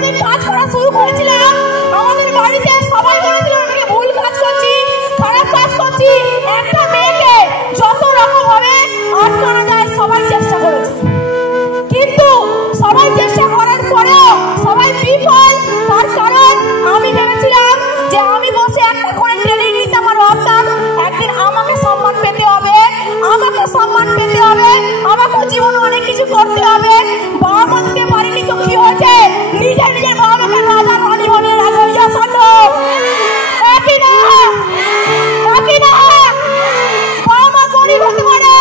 কোনোদিন কাজ করা শুরু করেছিলাম, আমাদের বাড়িতে সবাই বলেছিল আমি ভুল কাজ করছি, খারাপ কাজ করছি। একটা মেয়েকে যত রকম ভাবে আটকানো যায় সবাই চেষ্টা করেছে, কিন্তু সবাই চেষ্টা করার পরেও সবাই বিফল। তার কারণ আমি ভেবেছিলাম যে আমি বসে একটা করে ট্রেনিং নিতাম আর ভাবতাম একদিন আমাকে সম্মান পেতে হবে, আমাকে সম্মান পেতে হবে, আমাকে জীবনে অনেক কিছু করতে হবে। বাবা মা দিতে পারিনি তো কি হয়েছে, নিজের নিজের বাবা মাকে রাজা রানী বানিয়ে রাখা নিজের সামনে একই না একই না। বাবা মা গরিব হতে পারে,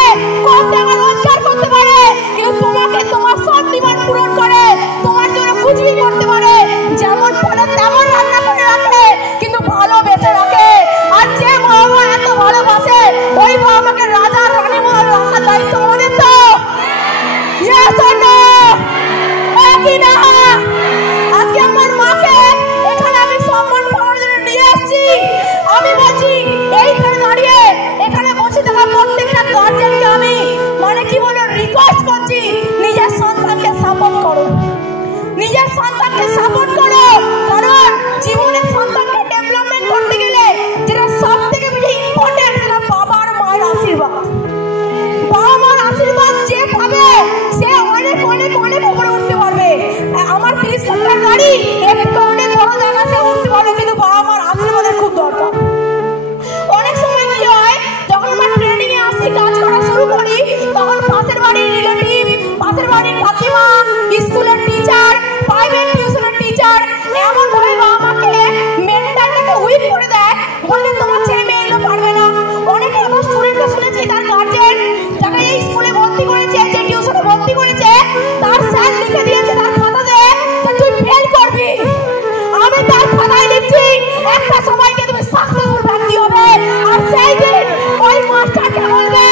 কম টাকা রোজগার করতে পারে, কিন্তু তোমাকে তোমার সব ডিমান্ড পূরণ করে, তোমার জন্য খুঁজবি করতে পারে, যেমন পারে তেমন রান্না করে রাখে, কিন্তু ভালোবেসে রাখে। আর যে বাবা মা এত ভালোবাসে ওই বাবা মাকে রাজা রানী বলে রাখার দায়িত্ব আমাদের তো। একই না। আজকে আমার মাকে এখানে আমি সম্মান পাওয়ার জন্য নিয়ে আসছি। আমি বলছি এইখানে দাঁড়িয়ে এখানে বসে থাকা প্রত্যেকটা গার্জেনকে আমি কি বলে রিকোয়েস্ট করছি, নিজের সন্তানকে সাপোর্ট করো, নিজের সন্তানকে সাপোর্ট করো। কারণ জীবনে সন্তানকে ডেভেলপমেন্ট করতে গেলে যেটা সব থেকে বেশি ইম্পর্টেন্ট সেটা বাবা আর মায়ের আশীর্বাদ। বাবা মার আশীর্বাদ যে পাবে সে অনেক অনেক অনেক উপরে উঠতে পারবে। আমার 30 লাখ টাকার গাড়ি একটু অনেক বড় জায়গা সে উঠতে পারবে, কিন্তু বাবা মার আশীর্বাদের খুব দরকার। অনেক সময় কি হয়, যখন আমরা ট্রেনিং এ আসি কাজ করা শুরু করি, তখন পাশের বাড়ির রিলেটিভ, পাশের বাড়ির কাকিমা, স্কুলের টিচার, প্রাইভেট টিউশনের টিচার এমন ভাবে বাবা মাকে মেন্টালটাকে উইক করে দেয়, বললে তোমার ছেলে মেয়ে এগুলো পারবে না। অনেকে আমার স্টুডেন্টকে শুনেছি তার গার্জেন যাকে এই স্কুলে ভর্তি করেছে, যে টিউশনে ভর্তি করেছে, তার স্যার লিখে দিয়েছে তার খাতাতে যে তুই ফেল করবি। আমি তার খাতায় লিখছি একটা সময়কে তুমি সাকসেসফুল ব্যক্তি হবে, আর সেই দিন ওই মাস্টারকে বলবে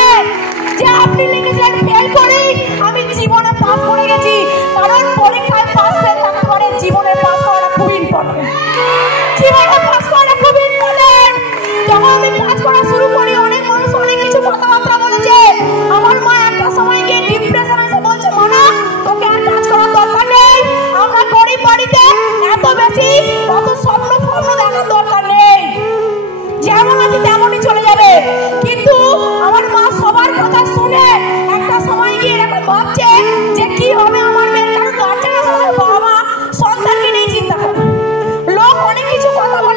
যে আপনি লিখেছেন ফেল করি, আমি জীবনে পাস করে গেছি। কারণ পরীক্ষায় পাস ফেল থাকতে পারে, জীবনে পাস করাটা খুব ইম্পর্টেন্ট, জীবনে পাস করাটা খুব ইম্পর্টেন্ট। যখন আমি কাজ করা শুরু করি অনেক মানুষ অনেক কিছু কথাবার্তা বলেছে। আমার মা একটা সময় গিয়ে ডিপ্রেশন এসে বলছে, মানা তোকে আর কাজ করার দরকার নেই, আমরা গরিব বাড়িতে এত বেশি অত স্বপ্ন ফপ্ন দেখার দরকার নেই, যেমন আছে তেমনই চলে যাবে। কিন্তু আমার মা সবার কথা শুনে একটা সময় গিয়ে এরকম ভাবছে যে কি হবে আমার মেয়ের। কারণ গার্জেনের সময় বাবা মা সন্তানকে নিয়ে চিন্তা করে, লোক অনেক কিছু কথা বলে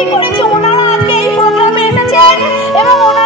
ঠিক করেছি ওনারা আজকে এই প্রোগ্রামে এসেছেন এবং ওনারা